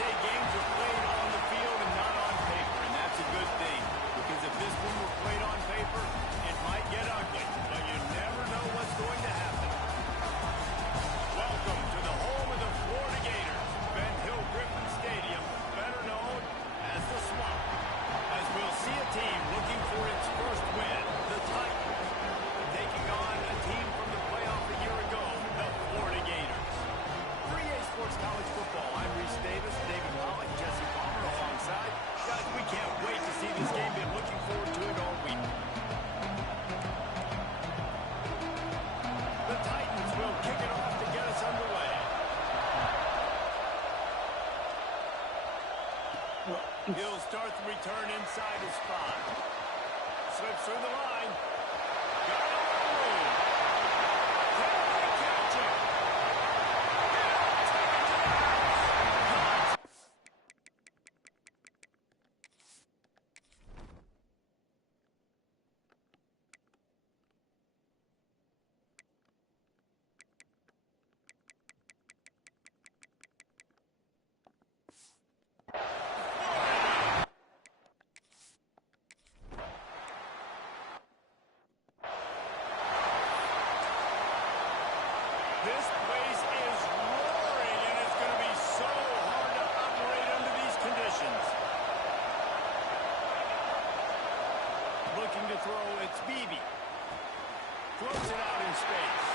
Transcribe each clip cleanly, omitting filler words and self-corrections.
say games are played on the field and not on paper, and that's a good thing. Because if this one were played on paper, it might get ugly, but you never know what's going to happen. Welcome to the home of the Florida Gators, Ben Hill Griffin Stadium, better known as the Swamp. As we'll see a team looking for its first win, the Titans, taking on a team from the playoff a year ago, the Florida Gators. 3A Sports College Football, I'm Reese Davis, David Pollock, Jesse Palmer alongside. Guys, we can't wait to see this game. Been looking forward to it all week. The Titans will kick it off to get us underway. He'll start the return inside his spot. Slips through the line. Got it on the room. Can they catch him? He'll take it to the house. This place is roaring, and it's going to be so hard to operate under these conditions. Looking to throw, it's Beebe. Throws it out in space.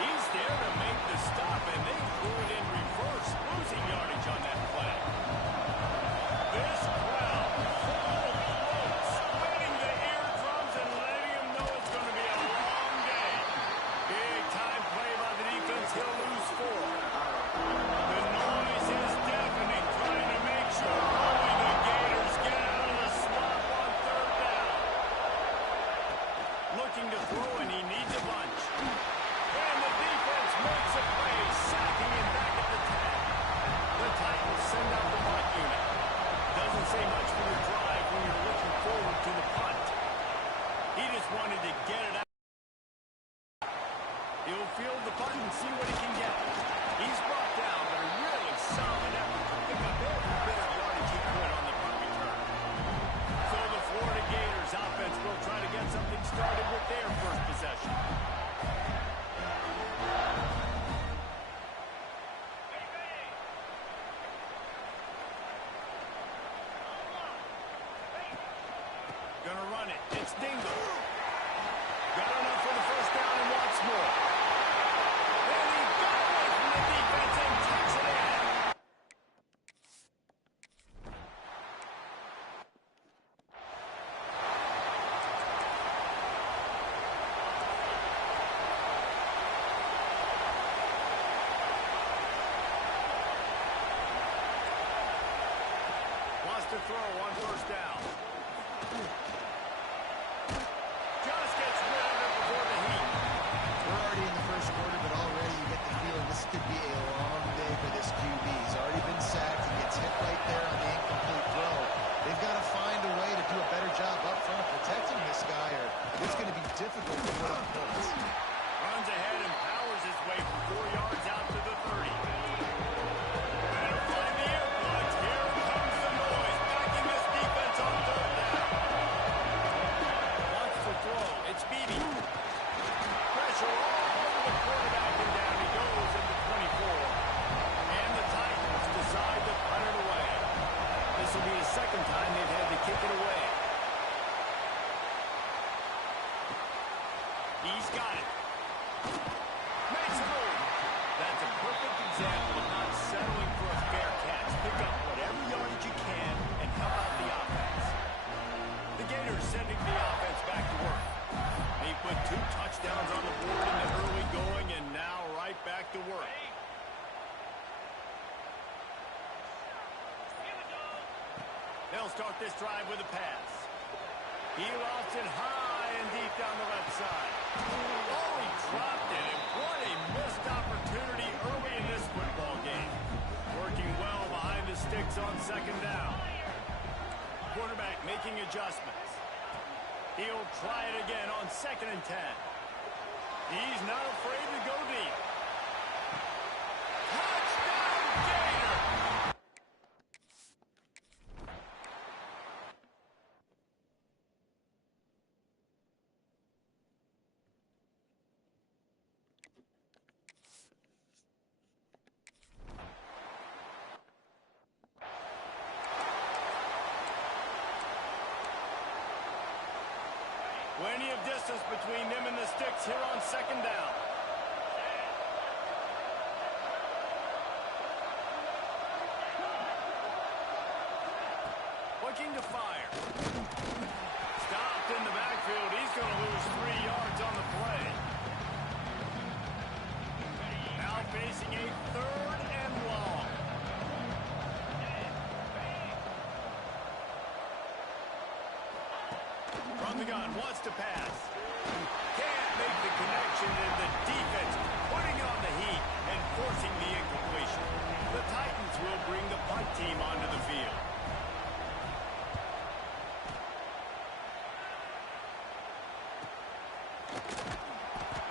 He's there to make the stop, and they threw it in reverse, losing yardage on that play. This crowd, full of throats, spinning the eardrums and letting them know it's going to be a long day. Big time play by the defense. He'll lose 4. The noise is deafening, trying to make sure only the Gators get out of the swamp on 3rd down. Looking to throw, and he needs a bunch. And the defense makes a play, sacking him back at the 10. The Titans send out the punt unit. Doesn't say much for your drive when you're looking forward to the punt. He just wanted to get it out. He'll field the punt and see what he can get. He's brought down, but a really solid effort to pick up every bit of yardage he could on the punt return. So the Florida Gators offense will try to get something started with their first possession. Gonna run it. It's Dingle. Got enough for the first down and wants more. And he got away from the defense and tucks it in. Wants to throw on first down. Just gets rid of it before the heat. We're already in the first quarter, but already you get the feeling this could be a long day for this QB. He's already been sacked. He gets hit right there on the incomplete throw. They've got to find a way to do a better job up front protecting this guy, or it's going to be difficult to put up points. Runs ahead and powers his way for 4 yards out to the 30. Better find the earplugs. Here comes the noise, backing this defense on 3rd down. Wants to throw. It's Beebe. Pressure all over the quarterback, and down he goes into 24. And the Titans decide to punt it away. This will be the second time they've had to kick it away. He's got it. Makes room. That's a perfect example of not settling for a fair catch. Pick up whatever yardage you can and help out the offense. The Gators sending the offense back to work. He put 2 touchdowns on the board in the early going, and now right back to work. They'll start this drive with a pass. He lofts it high and deep down the left side. Oh, he dropped it, and what a missed opportunity early in this football game. Working well behind the sticks on 2nd down. Quarterback making adjustments. He'll try it again on 2nd and 10. He's not afraid to go deep. Touchdown, Gator! of distance between them and the sticks here on second down. Looking to fire. Stopped in the backfield. He's going to lose 3 yards on the play. Now facing a 3rd and long. From the gun, wants to pass. Can't make the connection, and the defense putting on the heat and forcing the incompletion. The Titans will bring the punt team onto the field.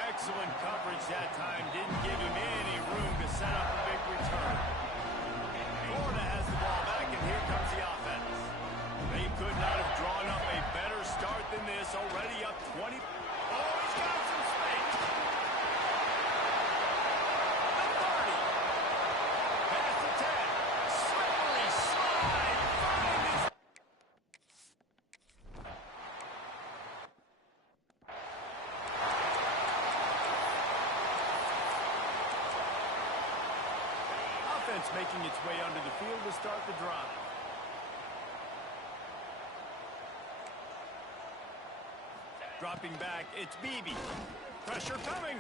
Excellent coverage that time. Didn't give him any room to set up a big return. Florida has the ball back, and here comes the offense. They could not have drawn up a better start than this. Already up 20. Oh, he's got some space. The 30. Past the 10. Slippery slide. Find his... Offense making its way onto the field to start the drive. Dropping back, it's Beebe. Pressure coming.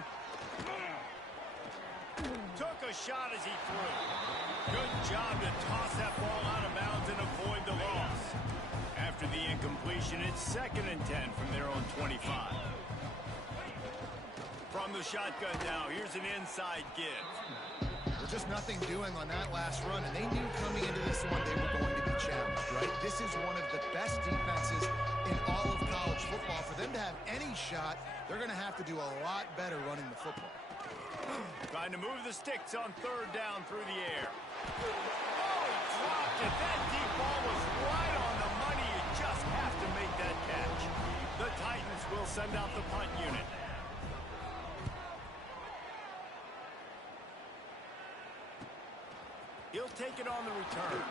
Took a shot as he threw. Good job to toss that ball out of bounds and avoid the loss. After the incompletion, it's 2nd and 10 from their own 25. From the shotgun now, here's an inside give. Just nothing doing on that last run, and they knew coming into this one they were going to be challenged, right? This is one of the best defenses in all of college football. For them to have any shot, they're going to have to do a lot better running the football. Trying to move the sticks on 3rd down through the air. Oh, he dropped it. That deep ball was right on the money. You just have to make that catch. The Titans will send out the punt unit. He'll take it on the return.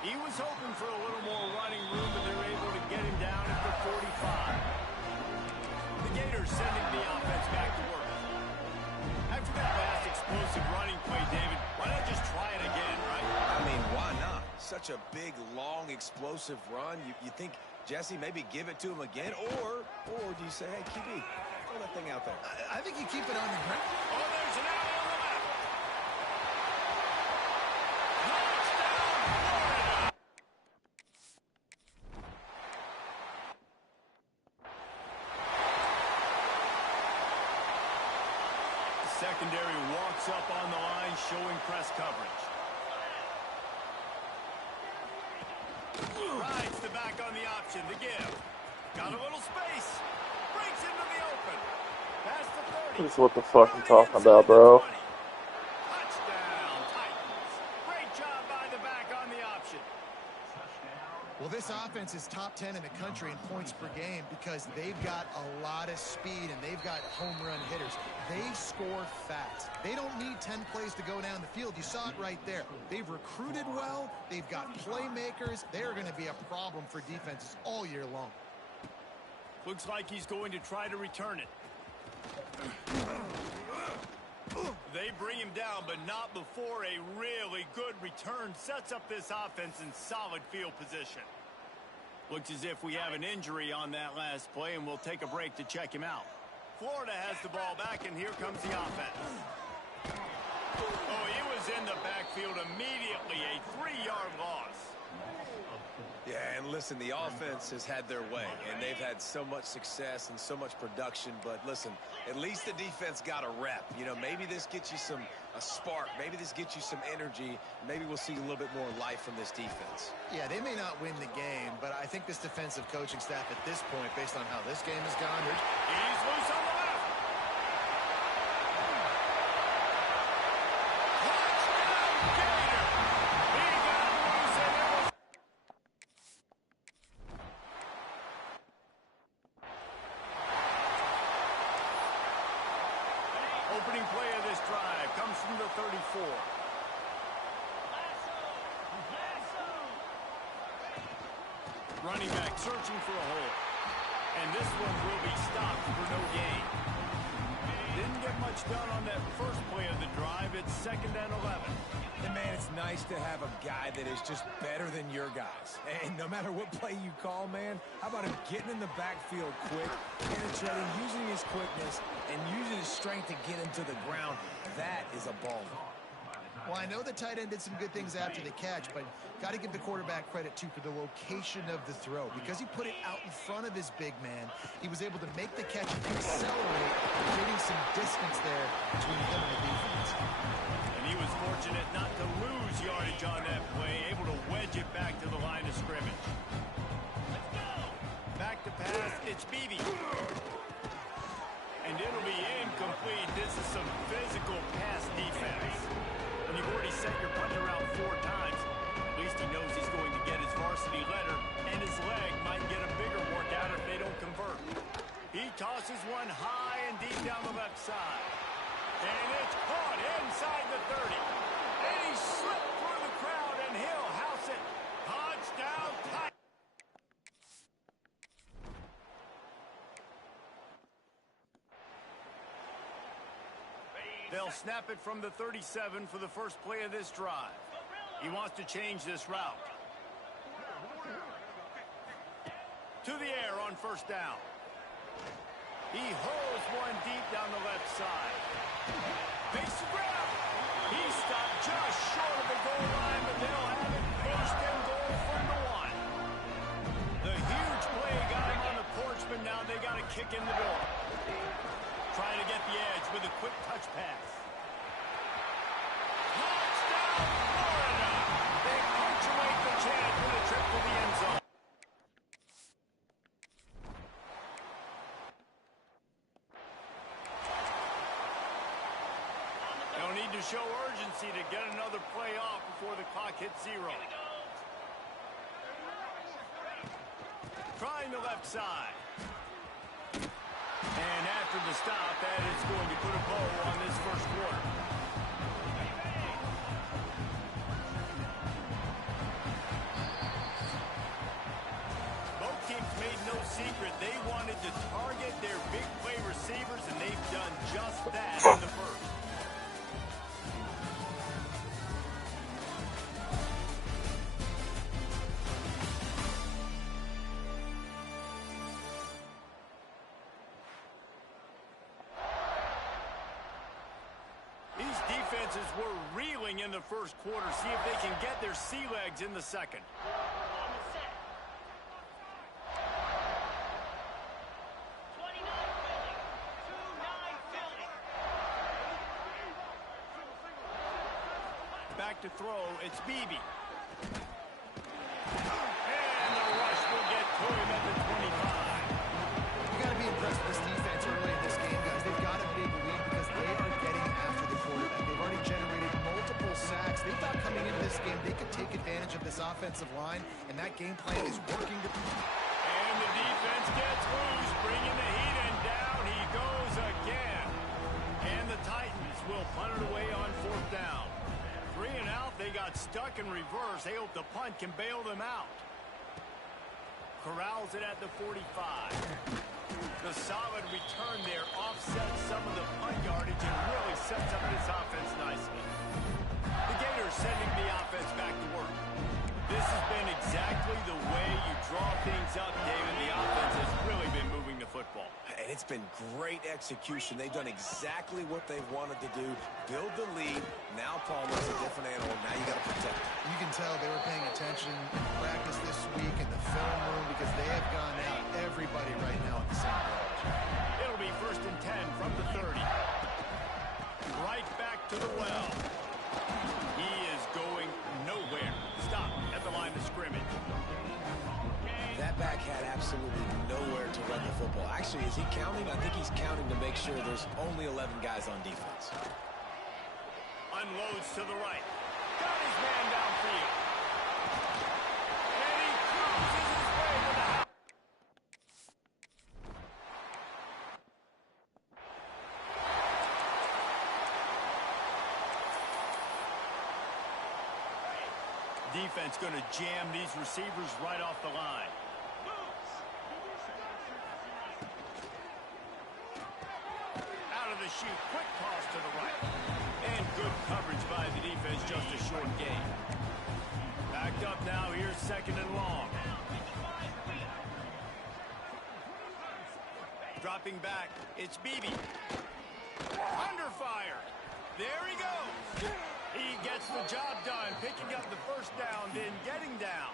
He was hoping for a little more running room, but they're able to get him down at the 45. The Gators sending the offense back to work. After that last explosive running play, David, why not just try it again, right? I mean, why not? Such a big, long, explosive run. You think, Jesse, maybe give it to him again? Or do you say, hey, QB, throw that thing out there? I think you keep it on the ground. Oh, there's an alley on the left. Secondary walks up on the line, showing press coverage. Rides the back on the option, the give. Got a little space. Breaks into the open. Past the 30. This is what the fuck I'm talking about, bro. Touchdown, Titans. Great job by the back on the option. Well, this offense is top 10 in the country in points per game because they've got a lot of speed and they've got home run hitters. They score fast. They don't need 10 plays to go down the field. You saw it right there. They've recruited well. They've got playmakers. They're going to be a problem for defenses all year long. Looks like he's going to try to return it. They bring him down, but not before a really good return sets up this offense in solid field position. Looks as if we have an injury on that last play, and we'll take a break to check him out. Florida has the ball back, and here comes the offense. Oh, he was in the backfield immediately, a 3-yard loss. Yeah, and listen, the offense has had their way, and they've had so much success and so much production. But listen, at least the defense got a rep. You know, maybe this gets you a spark. Maybe this gets you some energy. Maybe we'll see a little bit more life from this defense. Yeah, they may not win the game, but I think this defensive coaching staff at this point, based on how this game has gone, he's loose on the left. Opening play of this drive comes from the 34. Running back searching for a hole. And this one will be stopped for no gain. Didn't get much done on that first play of the drive. It's 2nd and 11. And, man, it's nice to have a guy that is just better than your guys. And no matter what play you call, man, how about him getting in the backfield quick, penetrating, using his quickness, and using his strength to get him to the ground. That is a ball. Well, I know the tight end did some good things after the catch, but got to give the quarterback credit, too, for the location of the throw. Because he put it out in front of his big man, he was able to make the catch and accelerate, creating some distance there between him and the defense. And he was fortunate not to lose yardage on that play, able to wedge it back to the line of scrimmage. Back to pass, it's Beebe. And it'll be incomplete. This is some physical pass defense. And you've already sent your punter out 4 times. At least he knows he's going to get his varsity letter, and his leg might get a bigger workout if they don't convert. He tosses one high and deep down the left side. And it's caught inside the 30. And he slipped through the crowd, and he'll house it. Touchdown, Titans. They'll snap it from the 37 for the first play of this drive. He wants to change this route. To the air on 1st down. He hurls one deep down the left side. Makes the grab. He stopped just short of the goal line, but they'll have it 1st and goal from the 1. The huge play got him on the porch, but now they got a kick in the door. Trying to get the edge with a quick touch pass. Touchdown, Florida! They punctuate the chance with a trip to the end zone. They'll need to show urgency to get another play off before the clock hits 0. Trying the left side. And after the stop, that is going to put a bow on this first quarter. Both teams made no secret. They wanted to target their big play receivers, and they've done just that in the first. Defenses were reeling in the first quarter. See if they can get their sea legs in the second. Back to throw, it's Beebe. And the rush will get to him at the 25. You got to be impressed with this defense early in this game, guys. They've got a big lead because they are getting after the quarterback. They've already generated multiple sacks. They thought coming into this game they could take advantage of this offensive line, and that game plan is working. And the defense gets loose, bringing the heat, and down he goes again. And the Titans will punt it away on 4th down. 3 and out, they got stuck in reverse. They hope the punt can bail them out. Corrals it at the 45. The solid return there offsets some of the punt yardage and really sets up this offense nicely. The Gators sending the offense back to work. This has been exactly the way you draw things up, David. The offense has really been moving the football. And it's been great execution. They've done exactly what they wanted to do. Build the lead. Now Palmer's a different animal. Now you got to protect it. You can tell they were paying attention in practice this week in the film room because they have gone out everybody right now at the same page. It'll be 1st and 10 from the 30. Right back to the well. He is going nowhere. Stop at the line of scrimmage. That back had absolutely nowhere to run the football. Actually, is he counting? I think he's counting to make sure there's only 11 guys on defense. Unloads to the right. Got his man downfield. And he cruises his way to the house. Defense going to jam these receivers right off the line. issue. Quick toss to the right. And good coverage by the defense, just a short gain. Backed up now, here's second and long. Dropping back, it's Beebe. Under fire. There he goes. He gets the job done, picking up the first down, then getting down.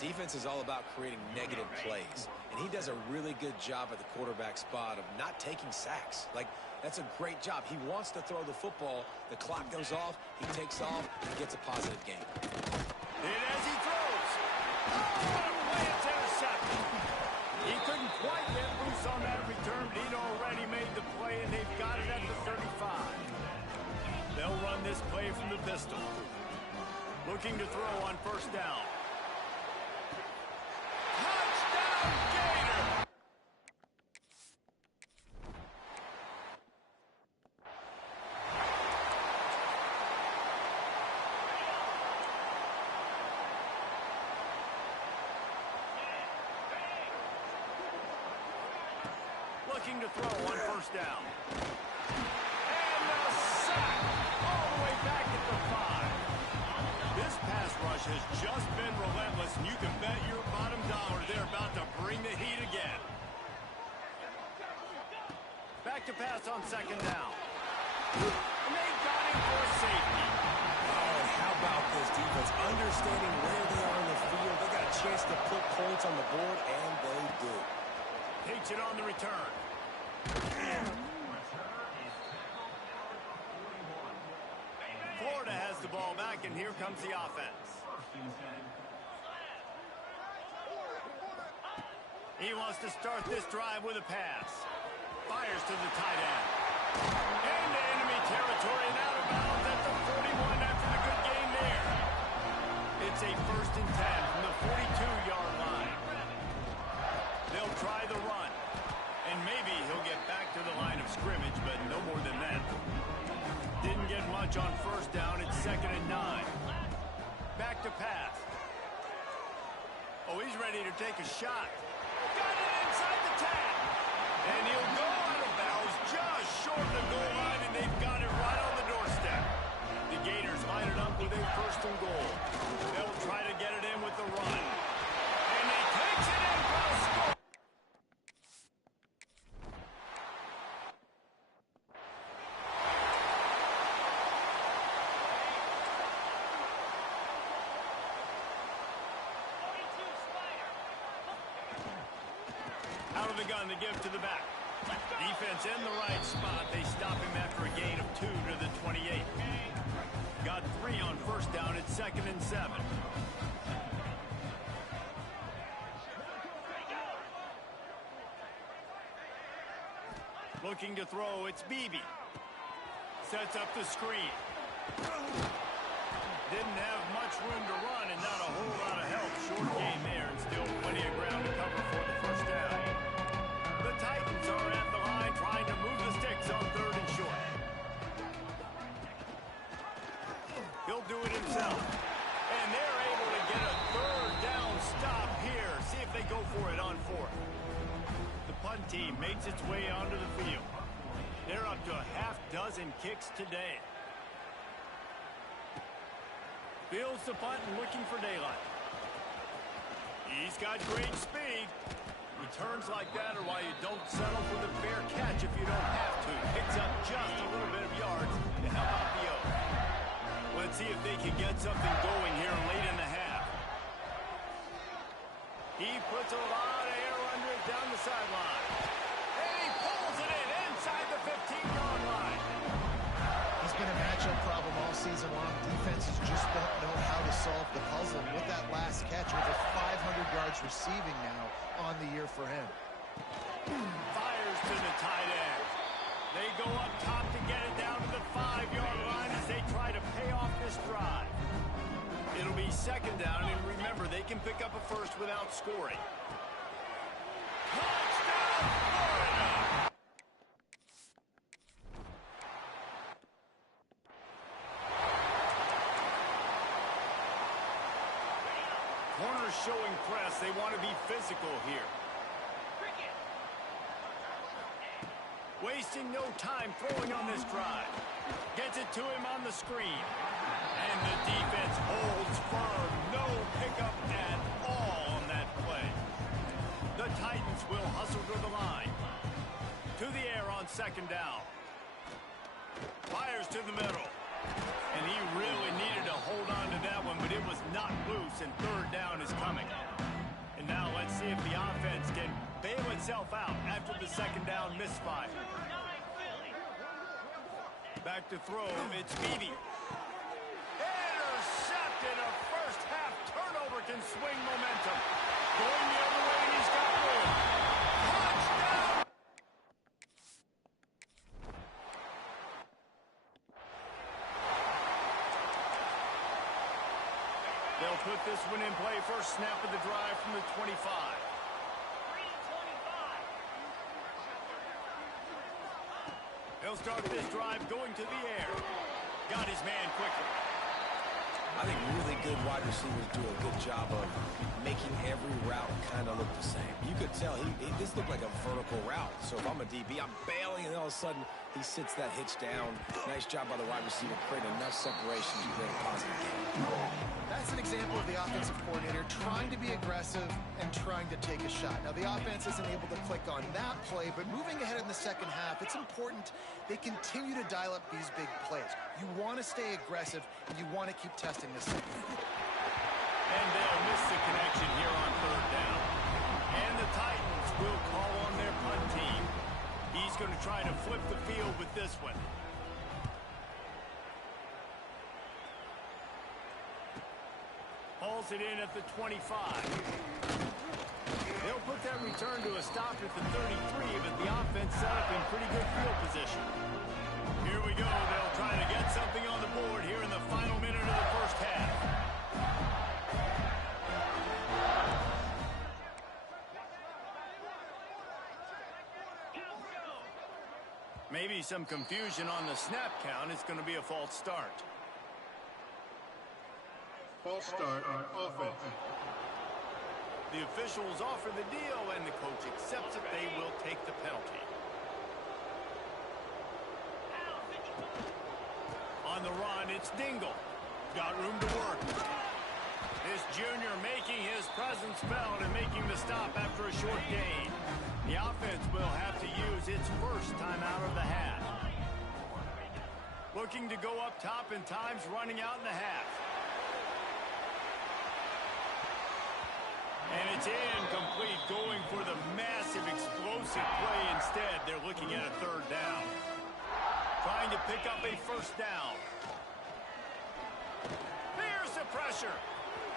Defense is all about creating negative plays, and he does a really good job at the quarterback spot of not taking sacks. Like, that's a great job. He wants to throw the football. The clock goes off. He takes off and gets a positive gain. And as he throws, play, it's intercepted. He couldn't quite get loose on that return, but he'd already made the play, and they've got it at the 35. They'll run this play from the pistol. Looking to throw on first down. Touchdown, Gator! Looking to throw on first down. And a sack all the way back at the 5. This pass rush has just been relentless, and you can bet your bottom dollar they're about to bring the heat again. Back to pass on second down. And they got him for a safety. Oh, how about this defense? Understanding where they are in the field. They got a chance to put points on the board, and they do. Takes it on the return. Florida has the ball back, and here comes the offense. He wants to start this drive with a pass. Fires to the tight end. Into enemy territory and out of bounds at the 41 after the good gain there. It's a 1st and 10 from the 42-yard line. They'll try the run. And maybe he'll get back to the line of scrimmage, but no more than that. Didn't get much on first down. It's 2nd and 9. Back to pass. Oh, he's ready to take a shot. Got it inside the 10. And he'll go out of bounds just short of the goal line, and they've got it right on the doorstep. The Gators line it up with a 1st and goal. They'll try to get it in with the run. And he takes it in for a score. Out of the gun, the give to the back. Defense in the right spot. They stop him after a gain of 2 to the 28. Got 3 on first down. It's 2nd and 7. Looking to throw, it's Beebe. Sets up the screen. Didn't have much room to run and not a whole lot of help. Short gain there and still plenty of ground to cover for the first down. The Titans are at the line trying to move the sticks on 3rd and short. He'll do it himself. And they're able to get a 3rd down stop here. See if they go for it on 4th. The punt team makes its way onto the field. They're up to a half-dozen kicks today. Fields the punt and looking for daylight. He's got great speed. Returns like that are why you don't settle for the fair catch if you don't have to. Picks up just a little bit of yards to help out the Oaks. Let's see if they can get something going here late in the half. He puts a lot of air under it down the sideline. And he pulls it in inside the 15-yard line. He's been a matchup problem all season long. Defenses just don't know how to solve the puzzle. With that last catch, over 500 yards receiving now on the year for him. Fires to the tight end. They go up top to get it down to the 5-yard line as they try to pay off this drive. It'll be 2nd down, and remember, they can pick up a first without scoring. Touchdown, Florida! Corners showing press. They want to be physical here. Waste wasting no time throwing on this drive. Gets it to him on the screen. And the defense holds firm. No pickup at all on that play. The Titans will hustle to the line. To the air on second down. Fires to the middle. And he really needed to hold on to that one, but it was not loose, and third down is coming. And now let's see if the offense can bail itself out after the second down misfire. Back to throw, it's Beebe. Intercepted. A first half turnover can swing momentum. Going the other way, and he's got room. Touchdown! They'll put this one in play. First snap of the drive from the 25. He'll start this drive going to the air. Got his man quickly. I think really good wide receivers do a good job of making every route kind of look the same. You could tell this looked like a vertical route. So if I'm a DB, I'm bailing, and all of a sudden he sits that hitch down. Nice job by the wide receiver, creating enough separation to create a positive game. That's an example of the offensive coordinator trying to be aggressive and trying to take a shot. Now, the offense isn't able to click on that play, but moving ahead in the second half, it's important they continue to dial up these big plays. You want to stay aggressive, and you want to keep testing this thing. And they'll miss the connection here on third down. And the Titans will call on their punt team. He's going to try to flip the field with this one. Hauls it in at the 25. They'll put that return to a stop at the 33, but the offense set up in pretty good field position. Here we go. They'll try to get something on the board here in the final minute of the first half. Maybe some confusion on the snap count. It's going to be a false start. False start on offense. The officials offer the deal, and the coach accepts it. They will take the penalty. On the run, it's Dingle. Got room to work. This junior making his presence felt and making the stop after a short gain. The offense will have to use its first time out of the half. Looking to go up top, and time's running out in the half. And it's incomplete, going for the massive explosive play instead. They're looking at a third down. Trying to pick up a first down. Here's the pressure.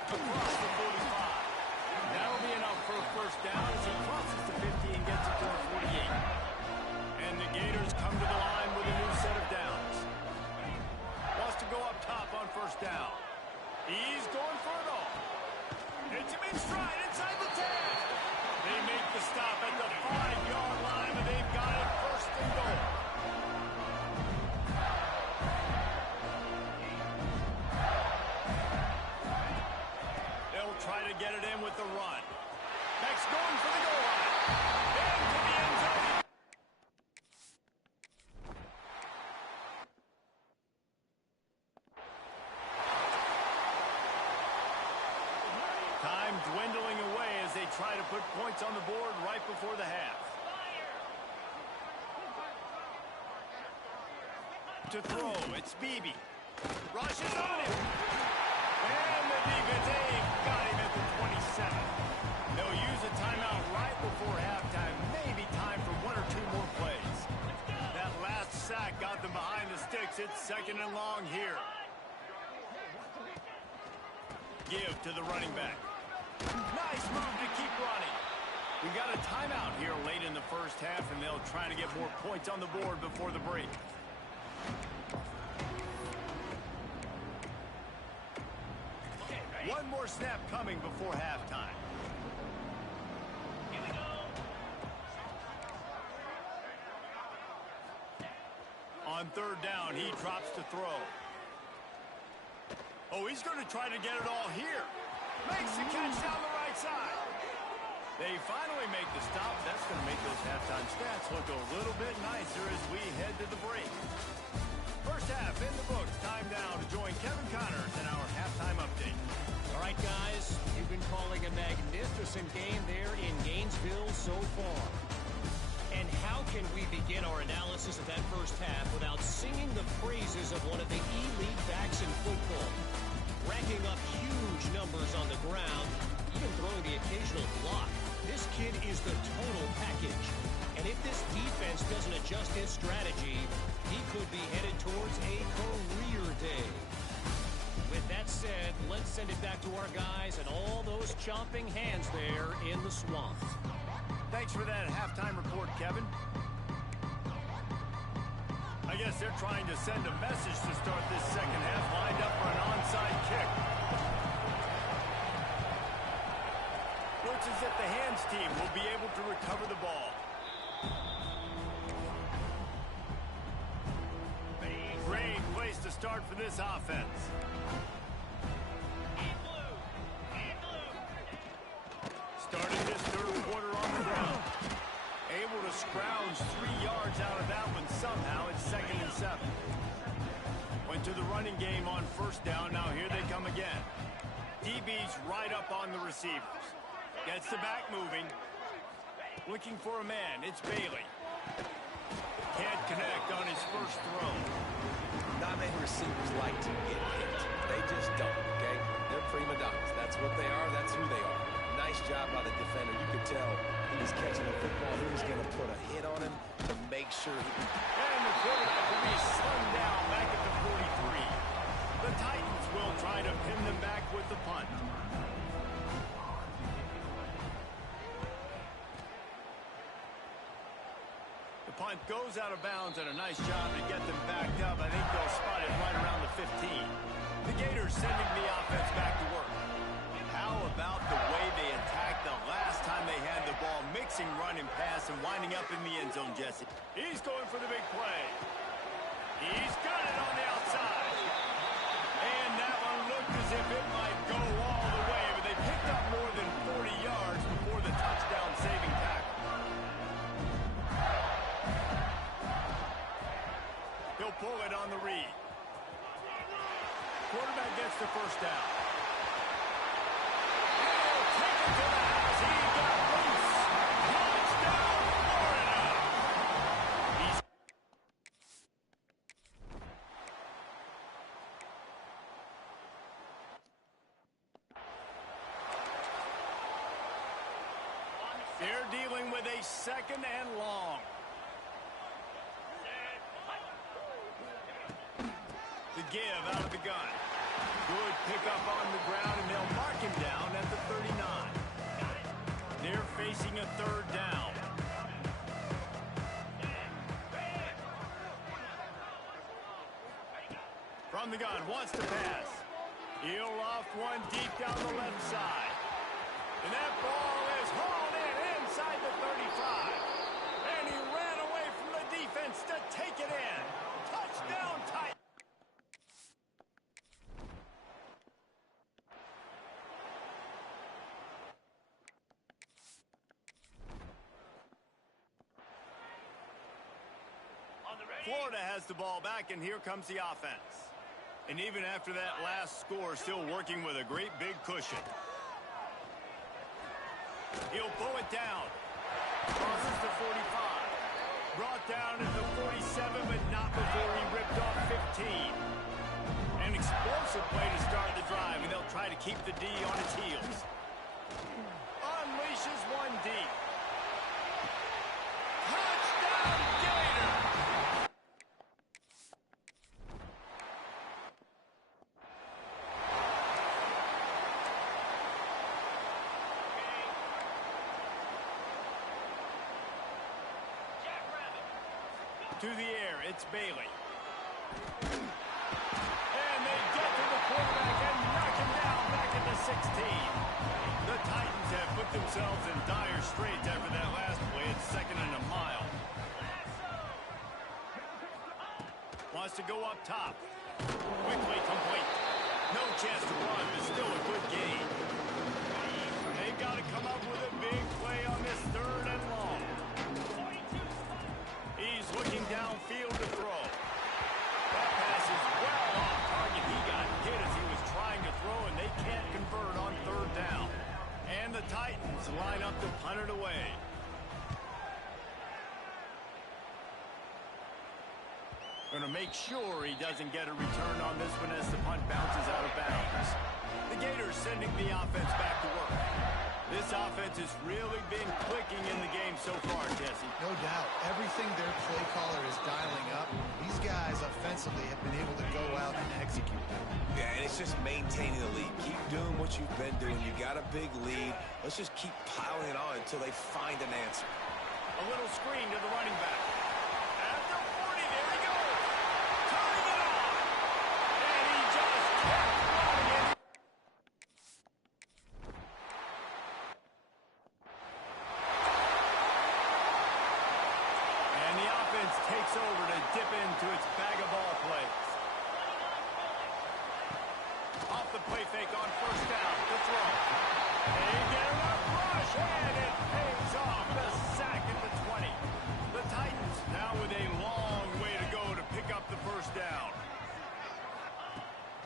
Across the 45. That'll be enough for a first down as he crosses the 50 and gets it to the 48. And the Gators come to the line with a new set of downs. Wants to go up top on first down. He's going for it all. Hits him in stride inside the 10. They make the stop at the 5-yard line, and they've got it first and goal. They'll try to get it in with the run. Next, going for the goal line. Into the end zone. Time dwindling away as they try to put points on the board right before the half. To throw, it's Beebe. Rushes on him. And the defense got him at the 27. They'll use a timeout right before halftime. Maybe time for one or two more plays. That last sack got them behind the sticks. It's second and long here. Give to the running back. Nice move to keep running. We got a timeout here late in the first half, and they'll try to get more points on the board before the break. One more snap coming before halftime. Here we go. On third down, he drops to throw. Oh, he's going to try to get it all here. Makes the catch down the right side. They finally make the stop. That's going to make those halftime stats look a little bit nicer as we head to the break. First half in the books. Time now to join Kevin Connors in our halftime update. All right, guys, you've been calling a magnificent game there in Gainesville so far. And how can we begin our analysis of that first half without singing the praises of one of the elite backs in football? Racking up huge numbers on the ground, even throwing the occasional block. This kid is the total package. And if this defense doesn't adjust his strategy, he could be headed towards a career day. With that said, let's send it back to our guys and all those chomping hands there in the swamp. Thanks for that halftime report, Kevin. I guess they're trying to send a message to start this second half, lined up for an onside kick. Looks as if the hands team will be able to recover the ball. Great place to start for this offense. Started this third quarter on the ground. Able to scrounge 3 yards out of that one somehow. It's 2nd and 7. Went to the running game on first down. Now here they come again. DB's right up on the receivers. Gets the back moving. Looking for a man. It's Bailey. Can't connect on his first throw. Not many receivers like to get hit. They just don't, okay? They're prima donnas. That's what they are. That's who they are. Nice job by the defender. You could tell he was catching the football. He was going to put a hit on him to make sure he could. And the quarterback will be slung down back at the 43. The Titans will try to pin them back with the punt. The punt goes out of bounds, and a nice job to get them backed up. I think they'll spot it right around the 15. The Gators sending the offense back to work. How about the way they attacked the last time they had the ball, mixing run and pass and winding up in the end zone, Jesse? He's going for the big play. He's got it on the outside. And that one looked as if it might go all the way, but they picked up more than 40 yards before the touchdown-saving tackle. He'll pull it on the read. Quarterback gets the first down. They're dealing with a 2nd and long. The give out of the gun. Good pickup on the ground, and they'll mark him down at the 39. They're facing a 3rd down. From the gun, wants to pass. He'll loft one deep down the left side. And that ball is hauled in inside the 35. And he ran away from the defense to take it in. Touchdown, Titans. Florida has the ball back, and here comes the offense. And even after that last score, still working with a great big cushion. He'll pull it down. Crosses the 45. Brought down at the 47, but not before he ripped off 15. An explosive play to start the drive, and they'll try to keep the D on its heels. Unleashes one deep. Touchdown, Gator! To the air, it's Bailey. And they get to the quarterback and knock him down back at the 16. The Titans have put themselves in dire straits after that last play. It's 2nd and a mile. Wants to go up top. Quickly complete. No chance to run, but still a good gain. They've got to come up with a big play on this 3rd and long. He's looking downfield to throw. That pass is well off target. He got hit as he was trying to throw, and they can't convert on 3rd down. And the Titans line up to punt it away. Going to make sure he doesn't get a return on this one as the punt bounces out of bounds. The Gators sending the offense back to work. This offense has really been clicking in the game so far, Jesse. No doubt. Everything their play caller is dialing up, these guys offensively have been able to go out and execute that. Yeah, and it's just maintaining the lead. Keep doing what you've been doing. You got a big lead. Let's just keep piling it on until they find an answer. A little screen to the running back. At the 40, there he goes. Turning it on. And he just kept running it. And the offense takes over to dip into its bag of ball plays. Off the play fake on 1st down to throw. They get enough rush, and it pays off. The sack at the 20. The Titans now with a long way to go to pick up the 1st down.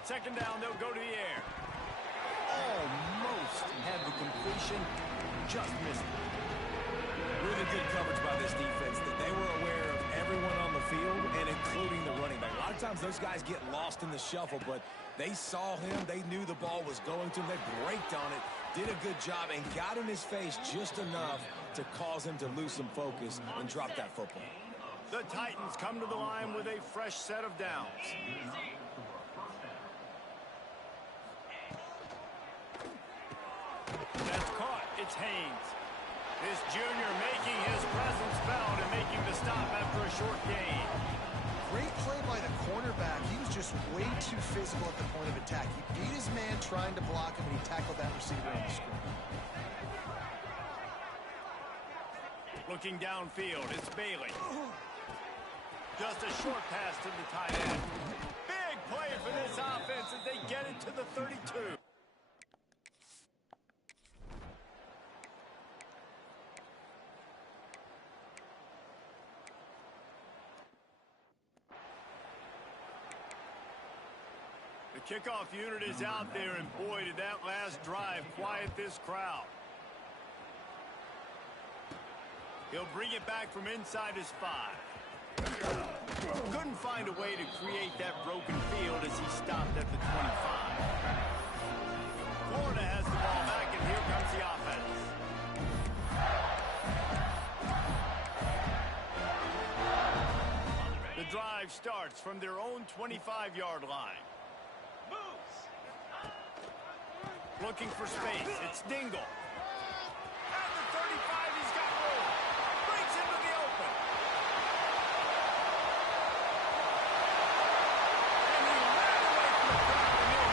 2nd down, they'll go to the air. Almost had the completion, just missed it. Really good coverage by this defense that they were aware of everyone on the field and including the running back. A lot of times those guys get lost in the shuffle, but they saw him. They knew the ball was going to him. They braked on it, did a good job, and got in his face just enough to cause him to lose some focus and drop that football. The Titans come to the line with a fresh set of downs. That's caught. It's Haynes. This junior making his presence felt and making the stop after a short gain. Great play by the cornerback. He was just way too physical at the point of attack. He beat his man trying to block him, and he tackled that receiver on the screen. Looking downfield, it's Bailey. Just a short pass to the tight end. Big play for this offense as they get it to the 32. The kickoff unit is out there, and boy, did that last drive quiet this crowd. He'll bring it back from inside his 5. Couldn't find a way to create that broken field as he stopped at the 25. Florida has the ball back, and here comes the offense. The drive starts from their own 25-yard line. Looking for space. It's Dingle. At the 35, he's got room. Breaks into the open. And he ran away from the crowd and in.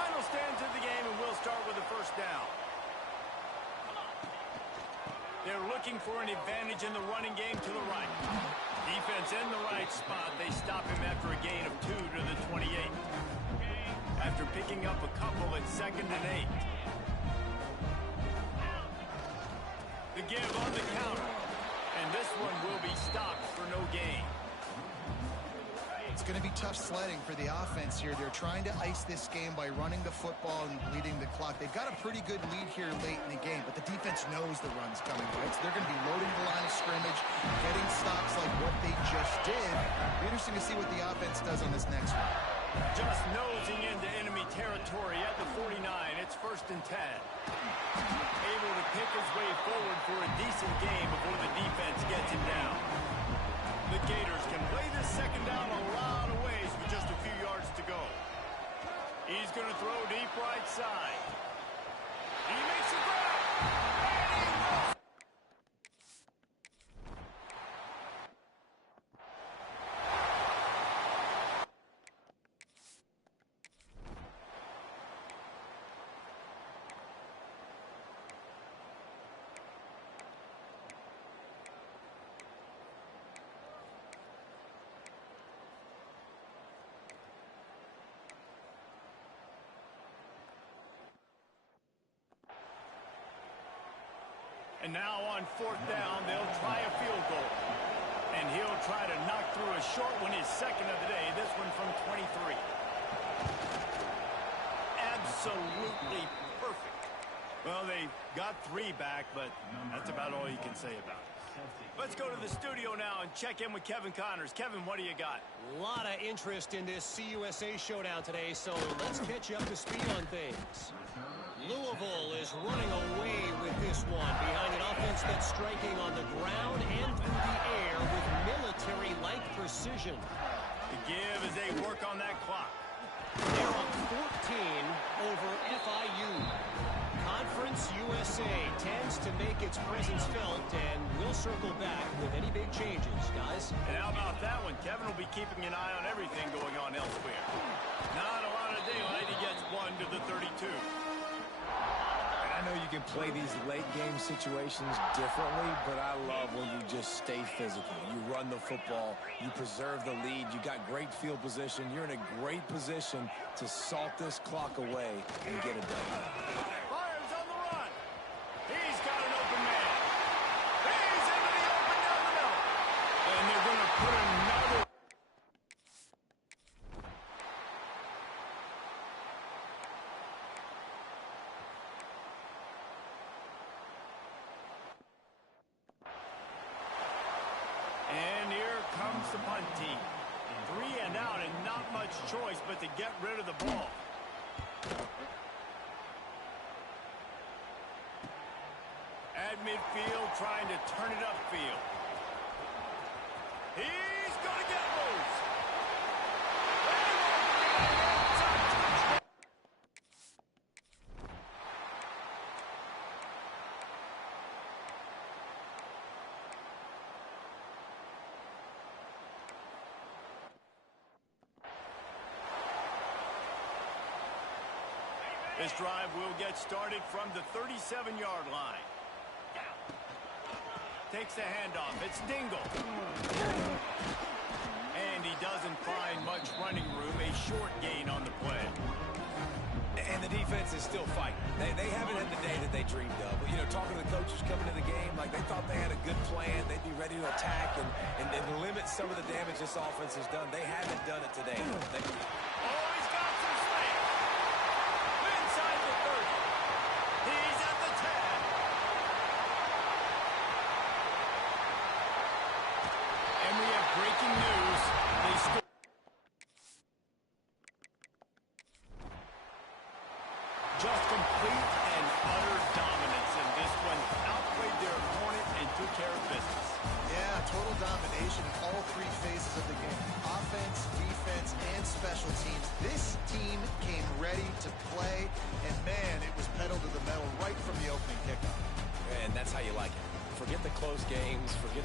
Final stands of the game, and we'll start with the 1st down. They're looking for an advantage in the running game to the right. Defense in the right spot. They stop him after a gain of 2 to the 28. After picking up a couple at 2nd and 8. The give on the counter. And this one will be stopped for no gain. It's going to be tough sledding for the offense here. They're trying to ice this game by running the football and bleeding the clock. They've got a pretty good lead here late in the game, but the defense knows the run's coming, right? So they're going to be loading the line of scrimmage, getting stops like what they just did. It'll be interesting to see what the offense does on this next one. Just nosing into enemy territory at the 49. It's 1st and 10. Able to pick his way forward for a decent game before the defense gets him down. The Gators can play this 2nd down a lot of ways with just a few yards to go. He's going to throw deep right side. He makes a grab. And now on 4th down, they'll try a field goal. And he'll try to knock through a short one, his second of the day, this one from 23. Absolutely perfect. Well, they got 3 back, but that's about all you can say about it. Let's go to the studio now and check in with Kevin Connors. Kevin, what do you got? A lot of interest in this CUSA showdown today, so let's catch you up to speed on things. Louisville is running away with this one behind an offense that's striking on the ground and through the air with military-like precision. The give as they work on that clock. They're up 14 over FIU. Conference USA tends to make its presence felt, and we'll circle back with any big changes, guys. And how about that one? Kevin will be keeping an eye on everything going on elsewhere. Not a lot of daylight. He gets 1 to the 32. I know you can play these late game situations differently, but I love when you just stay physical. You run the football, you preserve the lead, you got great field position, you're in a great position to salt this clock away and get it done. Fires on the run. He's got an open man. He's into the open down the middle. And they're going to put another. And here comes the punt team. 3 and out and not much choice but to get rid of the ball. At midfield, trying to turn it upfield. He's going to get loose. This drive will get started from the 37-yard line. Takes the handoff. It's Dingle. And he doesn't find much running room. A short gain on the play. And the defense is still fighting. They haven't had the day that they dreamed of. But, you know, talking to the coaches coming to the game, like they thought they had a good plan. They'd be ready to attack and limit some of the damage this offense has done. They haven't done it today. He's got some space. Inside the 30. He's at the 10. And we have breaking news. They score. Just complete and utter dominance in this one. Outplayed their opponent and took care of business. Yeah, total domination in all 3 phases of the game. Offense, defense, and special teams. This team came ready to play, and man, it was pedal to the metal right from the opening kickoff. And that's how you like it. Forget the close games. Forget